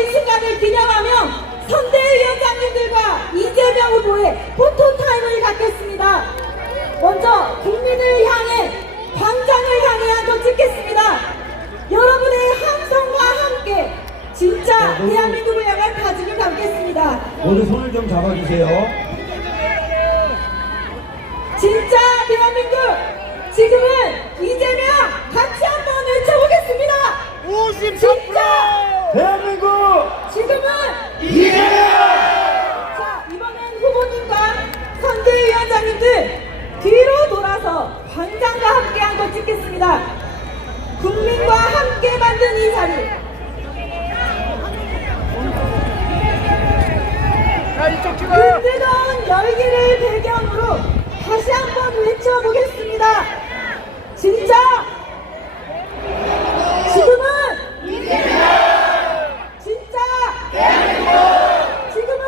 이 순간을 기념하며 선대위원장님들과 이재명 후보의 포토타임을 갖겠습니다. 먼저 국민을 향해, 광장을 향해 한번 찍겠습니다. 여러분의 함성과 함께 진짜 대한민국을 향한 다짐을 담겠습니다. 모두 손을 좀 잡아주세요. 진짜 대한민국, 지금은 이재명 같이 한번 외쳐보겠습니다. 53%! 진짜 대한민국 지금은 이재명! 자, 이번엔 후보님과 선대위원장님들 뒤로 돌아서 광장과 함께 한번 찍겠습니다. 국민과 함께 만든 이 자리, 자, 이쪽 찍어! 그 뜨거운 열기를 배경으로 다시 한번 외쳐보겠습니다. 진짜 지금은 진짜 지금은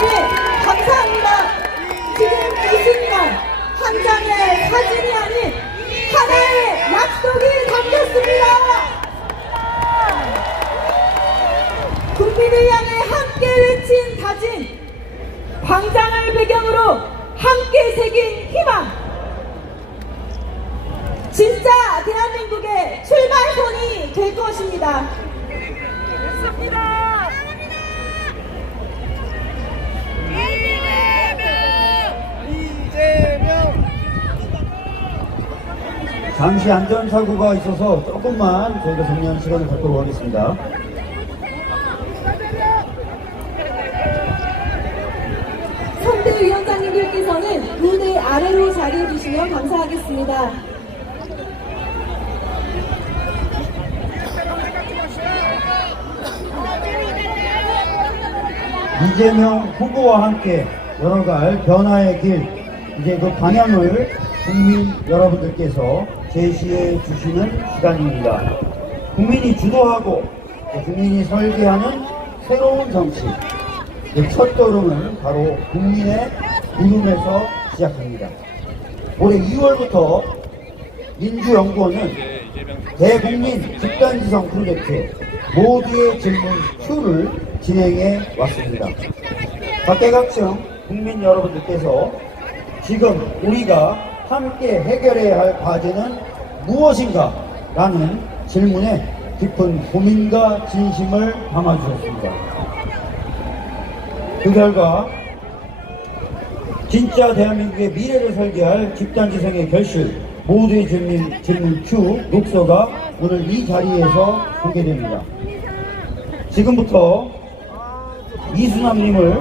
네, 감사합니다. 지금 이 순간 한 장의 사진이 아닌 하나의 약속이 담겼습니다. 국민을 향해 함께 외친 다짐, 광장을 배경으로 함께 새긴 희망, 진짜 대한민국의 출발선이 될 것입니다. 됐습니다. 이재명! 잠시 안전사고가 있어서 조금만 저희가 정리하는 시간을 갖도록 하겠습니다. 선대위원장님들께서는 무대 아래로 자리해 주시면 감사하겠습니다. 이재명 후보와 함께 열어갈 변화의 길, 이제 그 방향을 국민 여러분들께서 제시해 주시는 시간입니다. 국민이 주도하고 국민이 설계하는 새로운 정치, 그 첫 걸음은 바로 국민의 부름에서 시작합니다. 올해 2월부터 민주연구원은 대국민 집단지성 프로젝트 모두의 질문 Q를 진행해 왔습니다. 각계각층 국민 여러분들께서 지금 우리가 함께 해결해야 할 과제는 무엇인가? 라는 질문에 깊은 고민과 진심을 담아주셨습니다. 그 결과 진짜 대한민국의 미래를 설계할 집단지성의 결실 모두의 질문 Q 녹서가 오늘 이 자리에서 공개됩니다. 지금부터 이수남님을,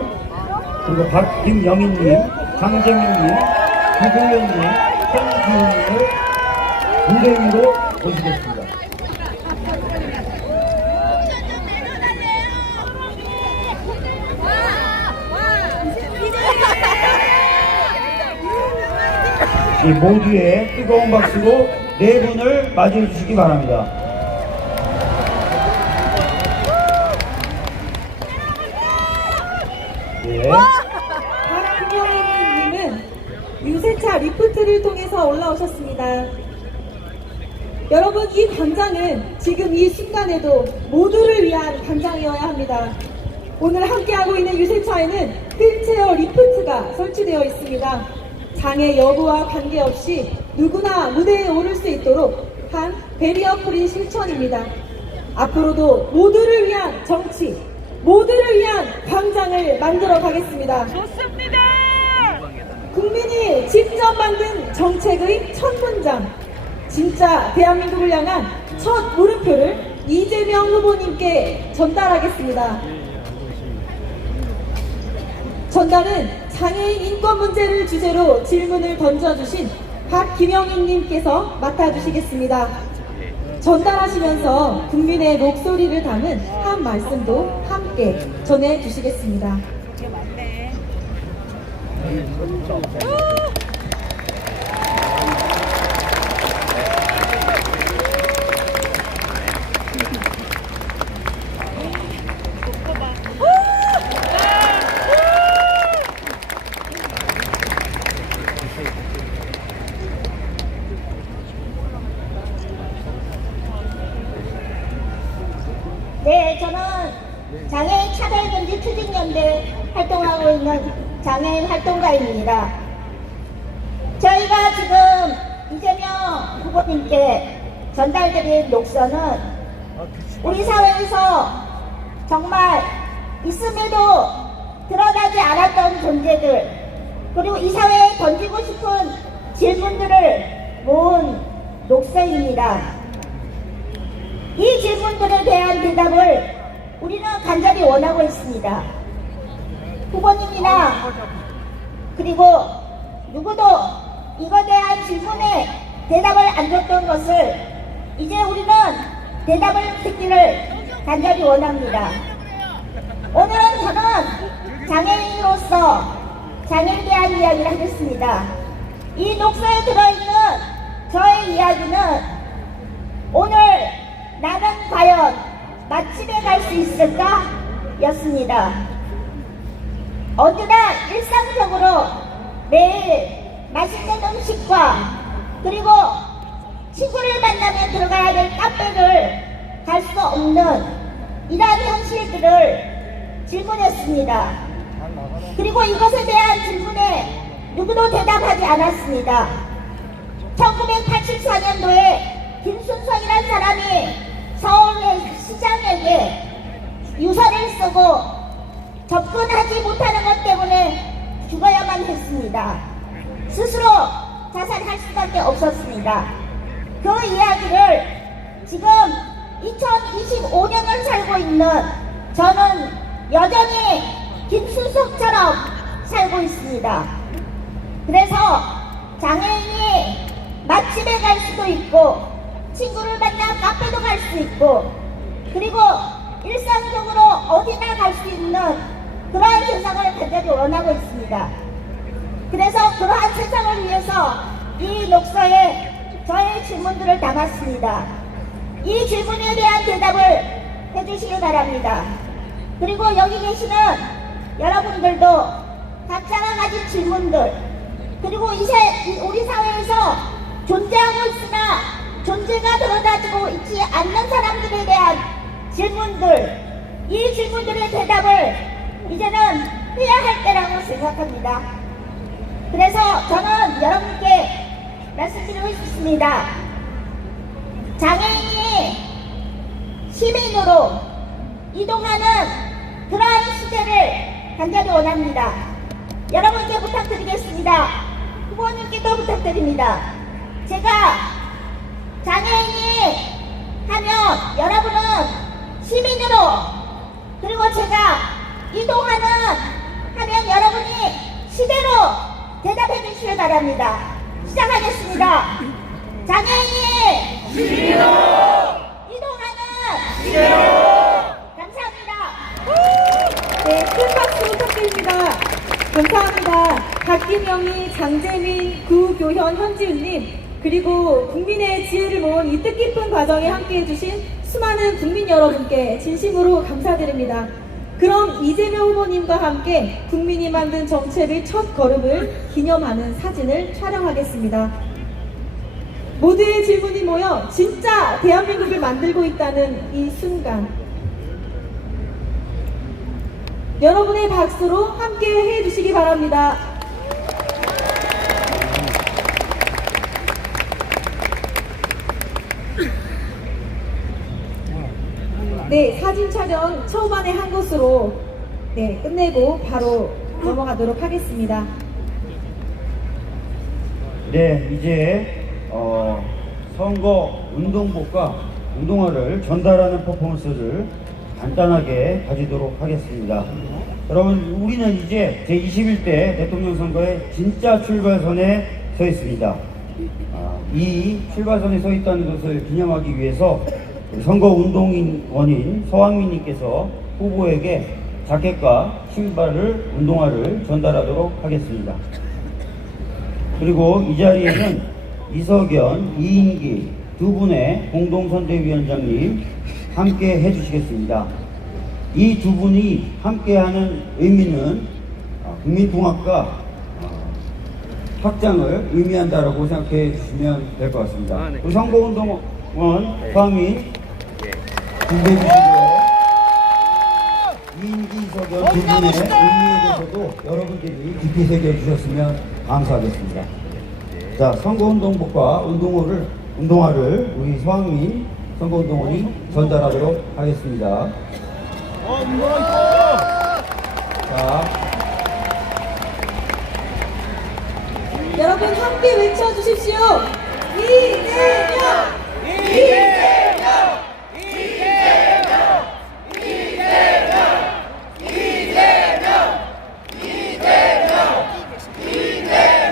그리고 김영인님, 장재민님, 구도현님, 현기훈님을 무대 위로 모시겠습니다. 이 모두의 뜨거운 박수로 네 분을 맞이해 주시기 바랍니다. 예. 박김영희님은 유세차 리프트를 통해서 올라오셨습니다. 여러분, 이 광장은 지금 이 순간에도 모두를 위한 광장이어야 합니다. 오늘 함께하고 있는 유세차에는 휠체어 리프트가 설치되어 있습니다. 장애 여부와 관계없이 누구나 무대에 오를 수 있도록 한 베리어 프리 실천입니다. 앞으로도 모두를 위한 정치, 모두를 위한 광장을 만들어 가겠습니다. 좋습니다. 국민이 직접 만든 정책의 첫 문장, 진짜 대한민국을 향한 첫 물음표를 이재명 후보님께 전달하겠습니다. 전달은 장애인 인권 문제를 주제로 질문을 던져주신 박김영인님께서 맡아주시겠습니다. 전달하시면서 국민의 목소리를 담은 한 말씀도 함께 전해주시겠습니다. 힐링연대 활동하고 있는 장애인 활동가입니다. 저희가 지금 이재명 후보님께 전달드린 녹서는 우리 사회에서 정말 있음에도 드러나지 않았던 존재들, 그리고 이 사회에 던지고 싶은 질문들을 모은 녹서입니다. 이 질문들에 대한 대답을 우리는 간절히 원하고 있습니다. 후보님이나 그리고 누구도 이거에 대한 질문에 대답을 안 줬던 것을 이제 우리는 대답을 듣기를 간절히 원합니다. 오늘은 저는 장애인으로서 장애에 대한 이야기를 하겠습니다. 이 녹서에 들어있는 저의 이야기는 오늘 나는 과연 맛집에 갈 수 있을까? 였습니다. 언제나 일상적으로 매일 맛있는 음식과 그리고 친구를 만나면 들어가야 될 카페를 갈 수 없는 이러한 현실들을 질문했습니다. 그리고 이것에 대한 질문에 누구도 대답하지 않았습니다. 1984년도에 김순성이라는 사람이 서울의 시장에게 유서를 쓰고 접근하지 못하는 것 때문에 죽어야만 했습니다. 스스로 자살할 수밖에 없었습니다. 그 이야기를 지금 2025년을 살고 있는 저는 여전히 김순석처럼 살고 있습니다. 그래서 장애인이 맛집에 갈 수도 있고 친구를 만나 카페도 갈 수 있고 그리고 일상적으로 어디나 갈 수 있는 그러한 세상을 간절히 원하고 있습니다. 그래서 그러한 세상을 위해서 이 녹서에 저의 질문들을 담았습니다. 이 질문에 대한 대답을 해주시기 바랍니다. 그리고 여기 계시는 여러분들도 각자가 가진 질문들, 그리고 우리 사회에서 존재하고 있으나 존재가 드러나지고 있지 않는 사람들에 대한 질문들, 이 질문들의 대답을 이제는 해야 할 때라고 생각합니다. 그래서 저는 여러분께 말씀드리고 싶습니다. 장애인이 시민으로 이동하는 그러한 시대를 간절히 원합니다. 여러분께 부탁드리겠습니다. 후보님께도 부탁드립니다. 제가 장애인이 하면 여러분은 시민으로, 그리고 제가 이동하는 하면 여러분이 시대로 대답해 주시길 바랍니다. 시작하겠습니다. 장애인이 시민으로 이동하는 시대로. 감사합니다. 네, 큰 박수 부탁드립니다. 감사합니다. 박기명이, 장재민, 구교현, 현지은님, 그리고 국민의 지혜를 모은 이 뜻깊은 과정에 함께해주신 수많은 국민 여러분께 진심으로 감사드립니다. 그럼 이재명 후보님과 함께 국민이 만든 정책의 첫 걸음을 기념하는 사진을 촬영하겠습니다. 모두의 질문이 모여 진짜 대한민국을 만들고 있다는 이 순간, 여러분의 박수로 함께 해주시기 바랍니다. 네, 사진 촬영 초반에 한 것으로 끝내고 바로 넘어가도록 하겠습니다. 네, 이제 선거 운동복과 운동화를 전달하는 퍼포먼스를 간단하게 가지도록 하겠습니다. 여러분, 우리는 이제 제21대 대통령 선거의 진짜 출발선에 서 있습니다. 이 출발선에 서 있다는 것을 기념하기 위해서 선거운동원인 서왕민님께서 후보에게 자켓과 신발을, 운동화를 전달하도록 하겠습니다. 그리고 이 자리에는 이석연, 이인기 두 분의 공동선대위원장님 함께 해주시겠습니다. 이 두 분이 함께하는 의미는 국민통합과 확장을 의미한다라고 생각해 주시면 될 것 같습니다. 우리 선거운동원 서왕민 준비해 주시고요. 이인기, 이석연 이런 두 분의 의미에 대해서도 여러분들이 깊이 새겨 주셨으면 감사하겠습니다. 자, 선거운동복과 운동화를 우리 서학민 선거운동원이 전달하도록 하겠습니다. 자, 여러분 함께 외쳐주십시오. 이재명! 이재명! 이재명!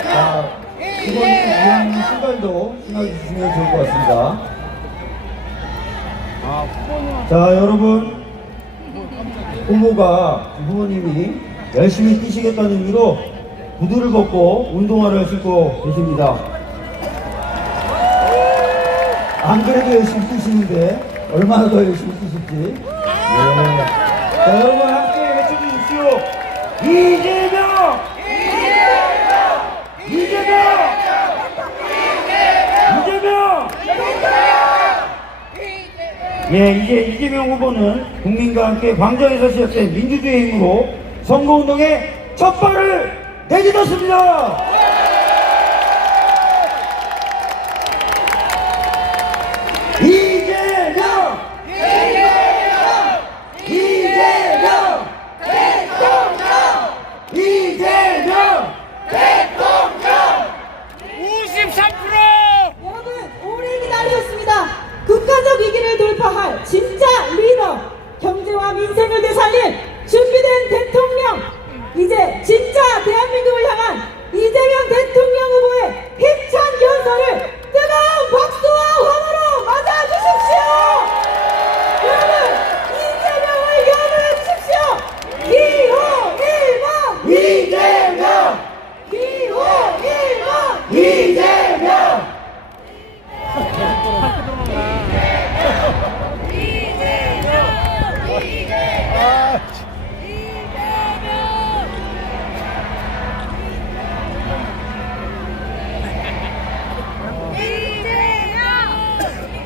자, 이번 신발도 신어주시면 좋을 것 같습니다. 자, 여러분, 후보님이 열심히 뛰시겠다는 의미로 구두를 벗고 운동화를 신고 계십니다. 안 그래도 열심히 뛰시는데 얼마나 더 열심히 뛰실지. 네. 자, 여러분 함께 외쳐주십시오. 이재명! 이재명! 이재명! 예, 이제 이재명 후보는 국민과 함께 광장에서 시작된 민주주의 힘으로 선거운동에 첫 발을 내딛었습니다. 이재명! 이재명! 이재명! 대통령! 이재명! 대통령! 53%! 여러분 오래 기다렸습니다. 국가적 위기를 돌파할 진짜 리더, 경제와 민생을 되살릴 준비된 대통령, 이제 진짜 대한민국을 향한 이재명 대통령 후보의 힘찬 연설을 뜨거운 박수와 환호로 맞아주십시오. 여러분 이재명을 연호해 주십시오. 기호 1번 이재명! 기호 1번 이재명!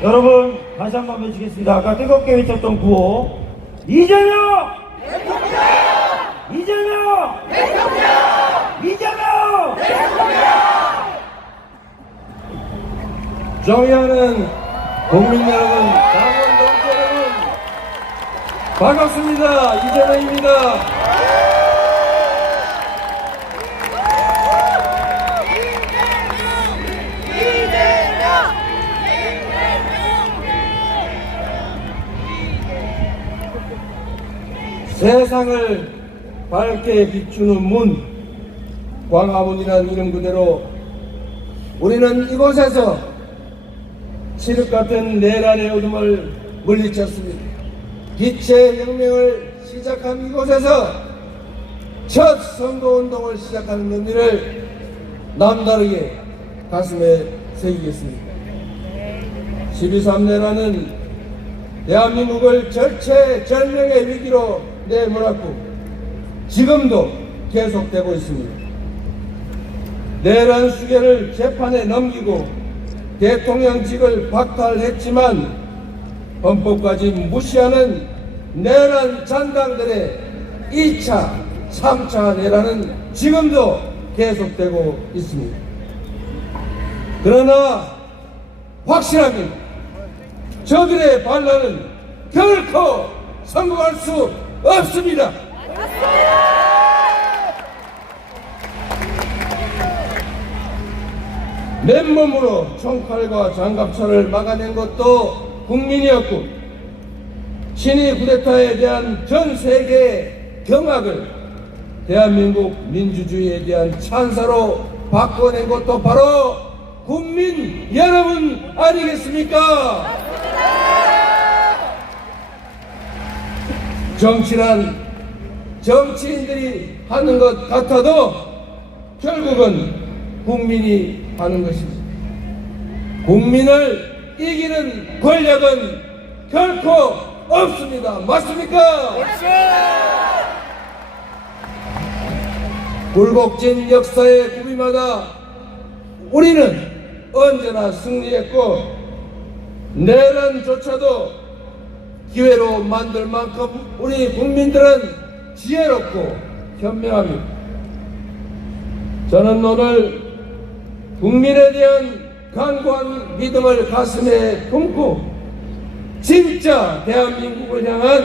여러분 다시 한번 외치겠습니다. 아까 뜨겁게 외쳤던 구호 이재명! 대통령! 이재명! 대통령! 이재명! 존경하는 국민 여러분, 당원 동지 여러분, 반갑습니다. 이재명입니다. 세상을 밝게 비추는 문, 광화문이라는 이름 그대로 우리는 이곳에서 칠흑 같은 내란의 어둠을 물리쳤습니다. 빛의 혁명을 시작한 이곳에서 첫 선거운동을 시작하는 의미를 남다르게 가슴에 새기겠습니다. 12.3내란은 대한민국을 절체절명의 위기로 내몰았고 지금도 계속되고 있습니다. 내란 수괴를 재판에 넘기고 대통령직을 박탈했지만 헌법까지 무시하는 내란 잔당들의 2차, 3차 내란은 지금도 계속되고 있습니다. 그러나 확실합니다. 저들의 반란은 결코 성공할 수 없습니다. 맨몸으로 총칼과 장갑차를 막아낸 것도 국민이었고 친위 쿠데타에 대한 전 세계의 경악을 대한민국 민주주의에 대한 찬사로 바꿔낸 것도 바로 국민 여러분 아니겠습니까? 정치란 정치인들이 하는 것 같아도 결국은 국민이 하는 것입니다. 국민을 이기는 권력은 결코 없습니다. 맞습니까? 굴곡진 역사의 구비마다 우리는 언제나 승리했고 내란조차도 기회로 만들 만큼 우리 국민들은 지혜롭고 현명합니다. 저는 오늘 국민에 대한 강고한 믿음을 가슴에 품고 진짜 대한민국을 향한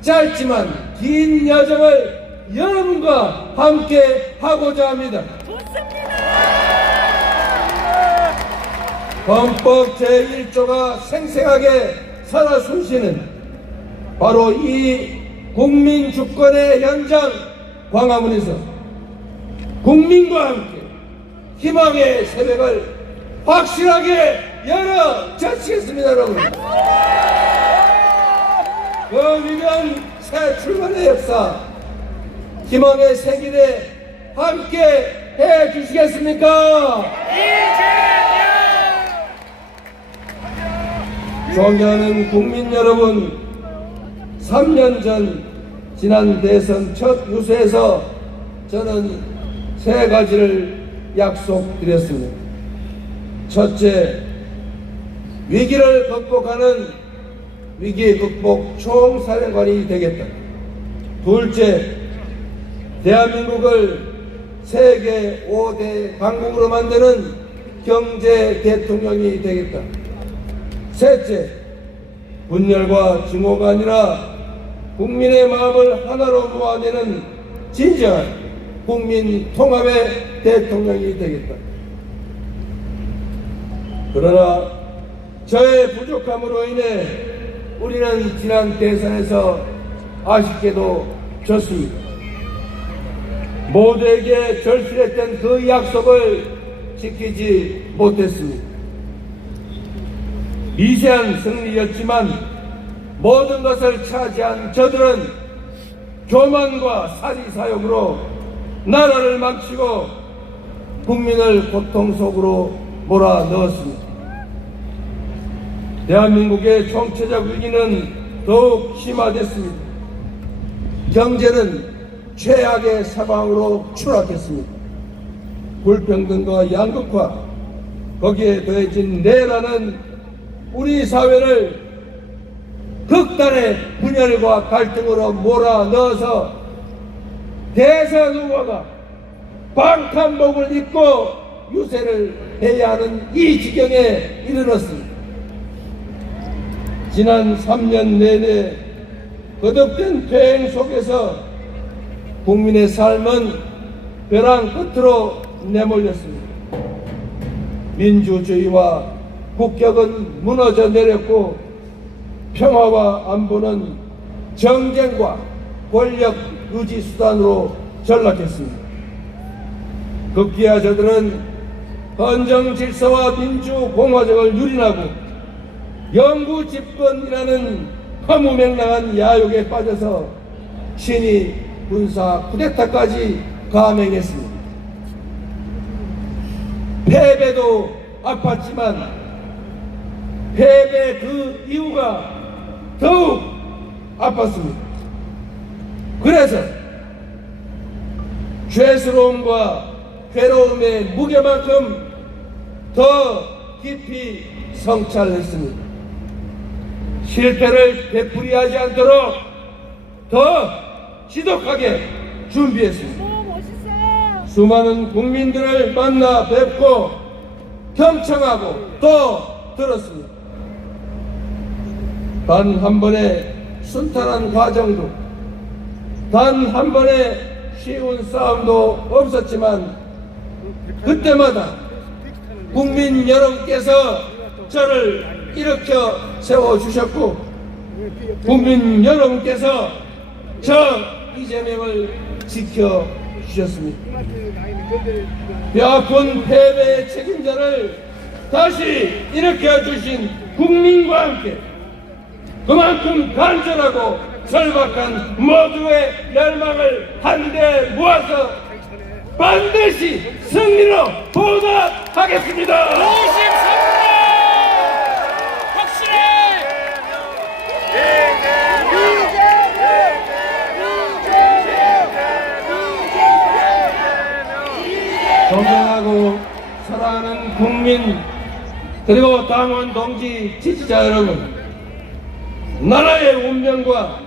짧지만 긴 여정을 여러분과 함께 하고자 합니다. 헌법 제1조가 생생하게 살아 숨쉬는 바로 이 국민 주권의 현장 광화문에서 국민과 함께 희망의 새벽을 확실하게 열어 젖히겠습니다, 여러분. 그 위대한 새 출발의 역사, 희망의 새길에 함께 해 주시겠습니까? 존경하는 국민 여러분, 3년 전 지난 대선 첫 유세에서 저는 세 가지를 약속드렸습니다. 첫째, 위기를 극복하는 위기 극복 총사령관이 되겠다. 둘째, 대한민국을 세계 5대 강국으로 만드는 경제 대통령이 되겠다. 셋째, 분열과 증오가 아니라 국민의 마음을 하나로 모아내는 진정한 국민 통합의 대통령이 되겠다. 그러나 저의 부족함으로 인해 우리는 지난 대선에서 아쉽게도 졌습니다. 모두에게 절실했던 그 약속을 지키지 못했습니다. 미세한 승리였지만 모든 것을 차지한 저들은 교만과 사리사욕으로 나라를 망치고 국민을 고통 속으로 몰아넣었습니다. 대한민국의 총체적 위기는 더욱 심화됐습니다. 경제는 최악의 상황으로 추락했습니다. 불평등과 양극화, 거기에 더해진 내란은 우리 사회를 극단의 분열과 갈등으로 몰아넣어서 대선 후보가 방탄복을 입고 유세를 해야 하는 이 지경에 이르렀습니다. 지난 3년 내내 거듭된 퇴행 속에서 국민의 삶은 벼랑 끝으로 내몰렸습니다. 민주주의와 국격은 무너져 내렸고 평화와 안보는 정쟁과 권력 유지 수단으로 전락했습니다. 급기야 저들은 헌정 질서와 민주 공화정을 유린하고 영구 집권이라는 허무맹랑한 야욕에 빠져서 친위 군사 쿠데타까지 감행했습니다. 패배도 아팠지만 패배 그 이유가 더욱 아팠습니다. 그래서 죄스러움과 괴로움의 무게만큼 더 깊이 성찰했습니다. 실패를 되풀이하지 않도록 더 지독하게 준비했습니다. 수많은 국민들을 만나 뵙고 경청하고 또 들었습니다. 단 한 번의 순탄한 과정도, 단 한 번의 쉬운 싸움도 없었지만 그때마다 국민 여러분께서 저를 일으켜 세워주셨고 국민 여러분께서 저 이재명을 지켜주셨습니다. 뼈아픈 패배의 책임자를 다시 일으켜주신 국민과 함께 그만큼 간절하고 절박한 모두의 열망을 한데 모아서 반드시 승리로 보답하겠습니다. 53년 확실해. 존경하고 사랑하는 국민 그리고 당원 동지 지지자 여러분, 나라의 운명과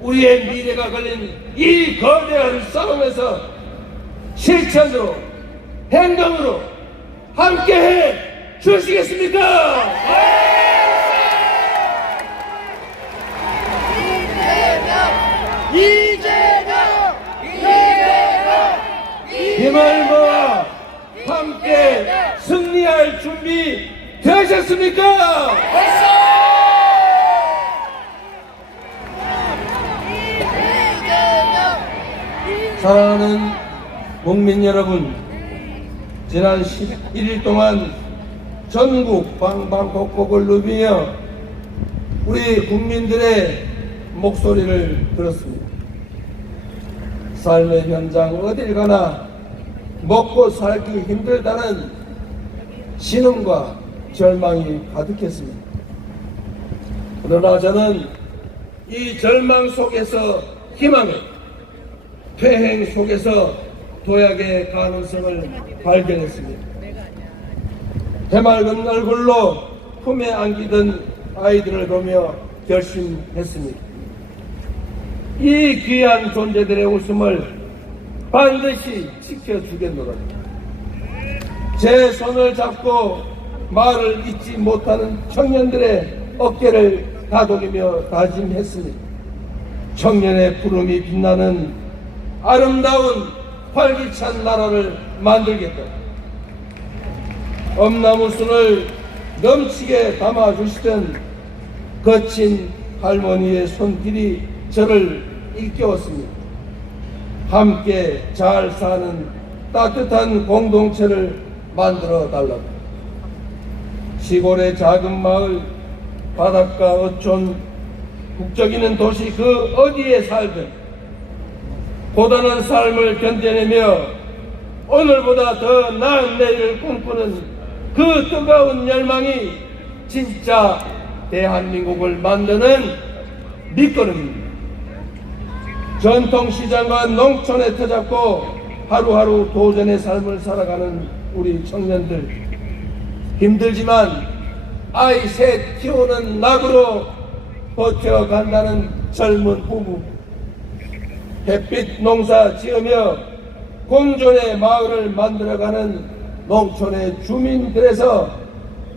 우리의 미래가 걸린 이 거대한 싸움에서 실천으로 행동으로 함께해 주시겠습니까? 힘을 모아 함께 승리할 준비 되셨습니까? 사랑하는 국민 여러분, 지난 11일 동안 전국 방방곡곡을 누비며 우리 국민들의 목소리를 들었습니다. 삶의 현장 어딜 가나 먹고 살기 힘들다는 신음과 절망이 가득했습니다. 그러나 저는 이 절망 속에서 희망을, 퇴행 속에서 도약의 가능성을 발견했습니다. 해맑은 얼굴로 품에 안기던 아이들을 보며 결심했습니다. 이 귀한 존재들의 웃음을 반드시 지켜주겠노라. 제 손을 잡고 말을 잊지 못하는 청년들의 어깨를 다독이며 다짐했습니다. 청년의 푸름이 빛나는 아름다운 활기찬 나라를 만들겠다. 엄나무순을 넘치게 담아주시던 거친 할머니의 손길이 저를 일깨웠습니다. 함께 잘 사는 따뜻한 공동체를 만들어 달라고. 시골의 작은 마을, 바닷가 어촌, 북적이는 도시 그 어디에 살든 고단한 삶을 견뎌내며 오늘보다 더 나은 내일을 꿈꾸는 그 뜨거운 열망이 진짜 대한민국을 만드는 밑거름입니다. 전통시장과 농촌에 터잡고 하루하루 도전의 삶을 살아가는 우리 청년들, 힘들지만 아이 셋 키우는 낙으로 버텨간다는 젊은 부부, 햇빛 농사 지으며 공존의 마을을 만들어가는 농촌의 주민들에서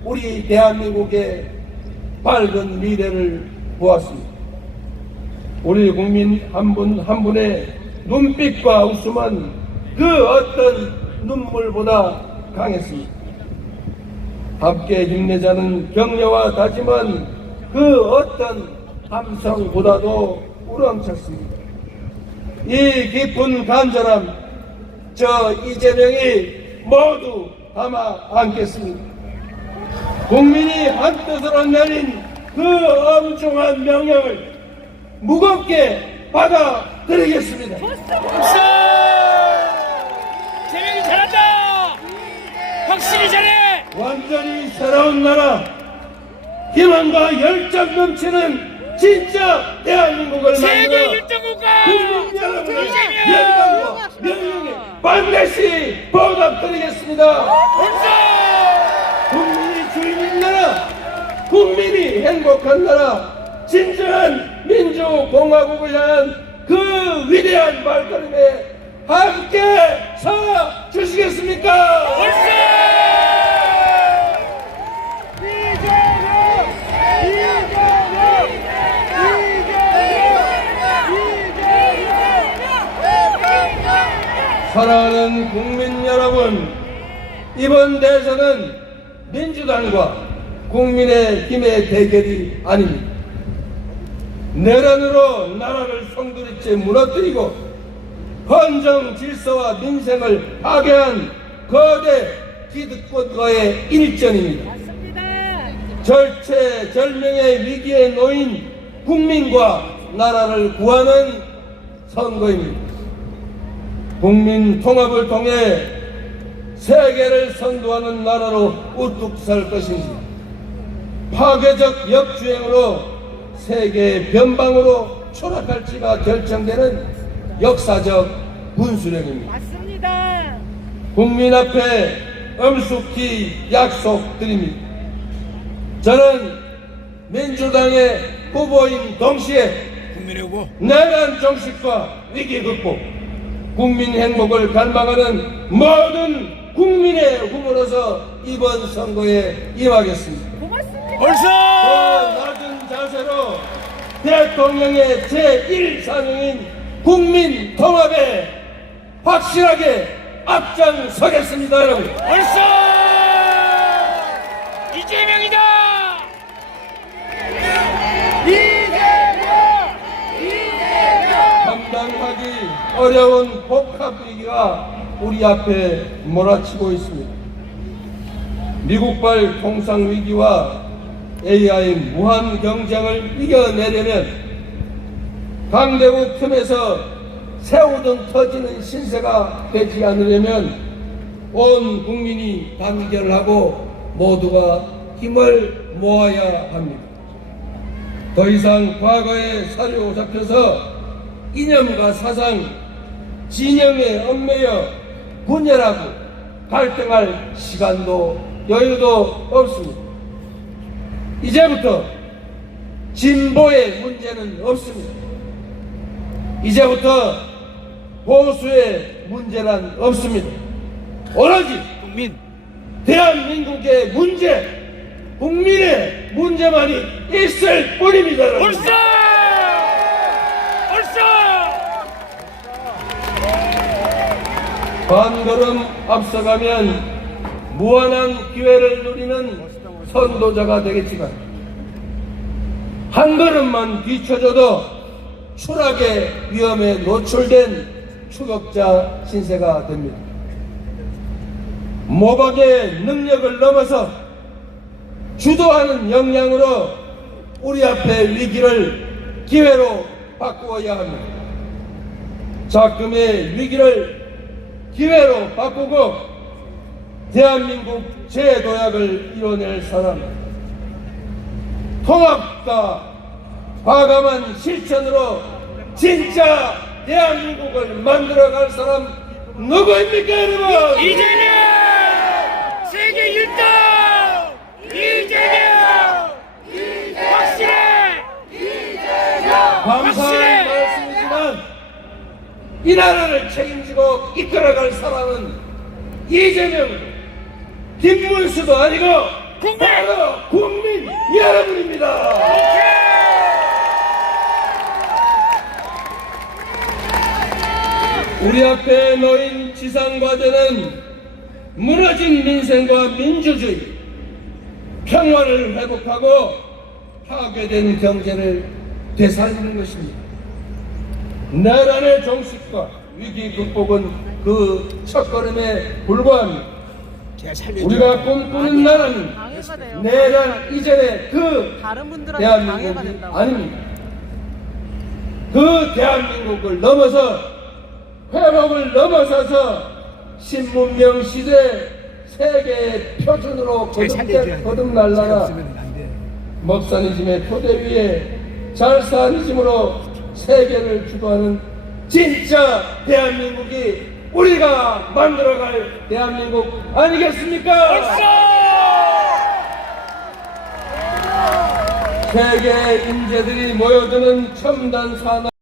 우리 대한민국의 밝은 미래를 보았습니다. 우리 국민 한 분 한 분의 눈빛과 웃음은 그 어떤 눈물보다 강했습니다. 함께 힘내자는 격려와 다짐은 그 어떤 함성보다도 우렁찼습니다. 이 깊은 간절함 저 이재명이 모두 담아 안겠습니다. 국민이 한뜻으로 내린 그 엄중한 명령을 무겁게 받아들이겠습니다. 재명이 잘한다. 확실히 잘해. 완전히 새로운 나라, 희망과 열정 넘치는 진짜 대한민국을 세계 만들어 1등 국가. 국민 여러분의 영광과 명령에 반드시 보답드리겠습니다. 국민이 주인인 나라, 국민이 행복한 나라, 진정한 민주공화국을 향한 그 위대한 발걸음에 함께 서 주시겠습니까? 사랑하는 국민 여러분, 이번 대선은 민주당과 국민의힘의 대결이 아닙니다. 내란으로 나라를 송두리째 무너뜨리고 헌정 질서와 민생을 파괴한 거대 기득권과의 일전입니다. 절체절명의 위기에 놓인 국민과 나라를 구하는 선거입니다. 국민 통합을 통해 세계를 선도하는 나라로 우뚝 설 것인지, 파괴적 역주행으로 세계의 변방으로 추락할지가 결정되는 역사적 분수령입니다. 맞습니다. 국민 앞에 엄숙히 약속드립니다. 저는 민주당의 후보인 동시에 내란 정식과 위기 극복, 국민 행복을 갈망하는 모든 국민의 힘으로서 이번 선거에 임하겠습니다. 벌써 더 낮은 자세로 대통령의 제1사명인 국민 통합에 확실하게 앞장서겠습니다, 여러분. 벌써 이재명이다. 감당하기 어려운 복합 위기가 우리 앞에 몰아치고 있습니다. 미국발 통상 위기와 AI 무한 경쟁을 이겨내려면 강대국 틈에서 새우등 터지는 신세가 되지 않으려면 온 국민이 단결하고 모두가 힘을 모아야 합니다. 더 이상 과거의 사료 잡혀서 이념과 사상, 진영에 얽매여 분열하고 갈등할 시간도 여유도 없습니다. 이제부터 진보의 문제는 없습니다. 이제부터 보수의 문제란 없습니다. 오로지 국민 대한민국의 문제, 국민의 문제만이 있을 뿐입니다. 여러분. 벌써 한 걸음 앞서가면 무한한 기회를 누리는 선도자가 되겠지만 한 걸음만 뒤쳐져도 추락의 위험에 노출된 추격자 신세가 됩니다. 모방의 능력을 넘어서 주도하는 역량으로 우리 앞의 위기를 기회로 바꾸어야 합니다. 작금의 위기를 기회로 바꾸고 대한민국 재도약을 이뤄낼 사람, 통합과 과감한 실천으로 진짜 대한민국을 만들어갈 사람 누구입니까, 여러분? 이재명 세계 1등 이재명 확실해 감사한 말씀이지만 이 나라를 책임지고 이끌어갈 사람은 이재명, 김문수도 아니고 바로 국민 여러분입니다. 우리 앞에 놓인 지상과제는 무너진 민생과 민주주의, 평화를 회복하고 파괴된 경제를 되살리는 것입니다. 내란의 종식과 위기 극복은 그 첫걸음에 불과합니다. 우리가 꿈꾸는 나라는 내란 이전의 그 다른 분들한테 방해가 대한민국이 된다고. 아닙니다. 그 대한민국을 넘어서 회복을 넘어서서 신문명 시대 세계의 표준으로 거듭날 나라, 먹사니즘의 토대 위에 잘사니즘으로 세계를 주도하는 진짜 대한민국이 우리가 만들어갈 대한민국 아니겠습니까? 세계 인재들이 모여드는 첨단 산업